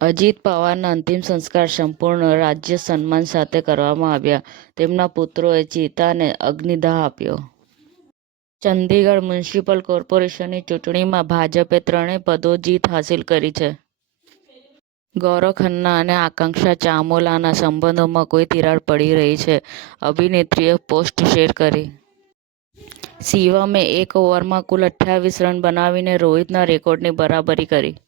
અજીત પવારના અંતિમ સંસ્કાર સંપૂર્ણ રાજ્ય સન્માન સાથે કરવામાં આવ્યા. તેમના પુત્રોએ ચિતાને અગ્નિદાહ આપ્યો. ચંદીગઢ મ્યુનિસિપલ કોર્પોરેશનની ચૂંટણીમાં ભાજપે 3 પદો જીત હાંસલ કરી છે. ગૌરવ ખન્ના અને આકાંક્ષા ચામોલાના સંબંધોમાં કોઈ તિરાડ પડી રહી છે. અભિનેત્રીએ પોસ્ટ શેર કરી. શિવમે 1 ઓવરમાં કુલ 28 રન બનાવીને રોહિતના રેકોર્ડની બરાબરી કરી.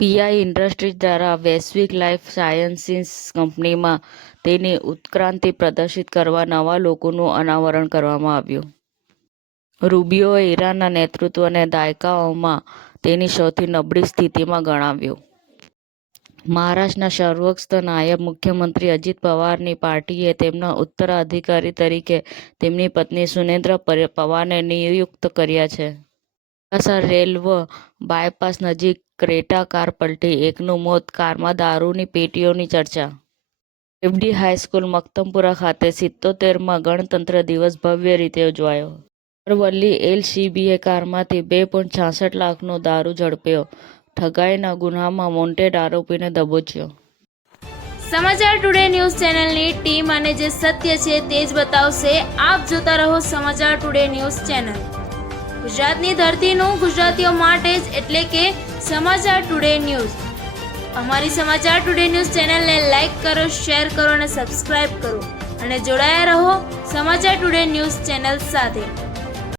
પીઆઈ ઇન્ડસ્ટ્રીઝ દ્વારા વૈશ્વિક લાઇફ સાયન્સીસ કંપનીમાં તેની ઉત્ક્રાંતિ પ્રદર્શિત કરવા નવા લોકોનું અનાવરણ કરવામાં આવ્યું. રૂબિયોએ ઈરાનના નેતૃત્વને દાયકાઓમાં તેની સૌથી નબળી સ્થિતિમાં ગણાવ્યું. મહારાષ્ટ્રના સર્વોચ્ચ નાયબ મુખ્યમંત્રી અજીત પવારની પાર્ટીએ તેમના ઉત્તરાધિકારી તરીકે તેમની પત્ની સુનેન્દ્રા પવારને નિયુક્ત કર્યા છે. મોડાસા રેલવે બાયપાસ નજીક ક્રેટા કાર પલટી, 1નું મોત, કારમાં દારૂની પેટીઓની ચર્ચા. એફડી હાઈસ્કૂલ મક્તમપુરા ખાતે 77મા ગણતંત્ર દિવસ ભવ્ય રીતે ઉજવાયો. અરવલ્લી એલસીબીએ કારમાંથી 2.66 લાખનો દારૂ ઝડપ્યો. ઠગાઈના ગુન્હામાં વોન્ટેડ આરોપીને દબોચ્યો. સમાચાર ટુડે ન્યૂઝ ચેનલની ટીમ અને જે સત્ય છે તે જ બતાવશે. આપ જોતા રહો સમાચાર ટુડે ન્યૂઝ ચેનલ. ગુજરાતની ધરતીનું ગુજરાતીઓ માટે જ, એટલે કે સમાચાર ટુડે ન્યૂઝ. અમારી સમાચાર ટુડે ન્યૂઝ ચેનલને લાઈક કરો, શેર કરો અને સબસ્ક્રાઇબ કરો અને જોડાયા રહો સમાચાર ટુડે ન્યૂઝ ચેનલ સાથે.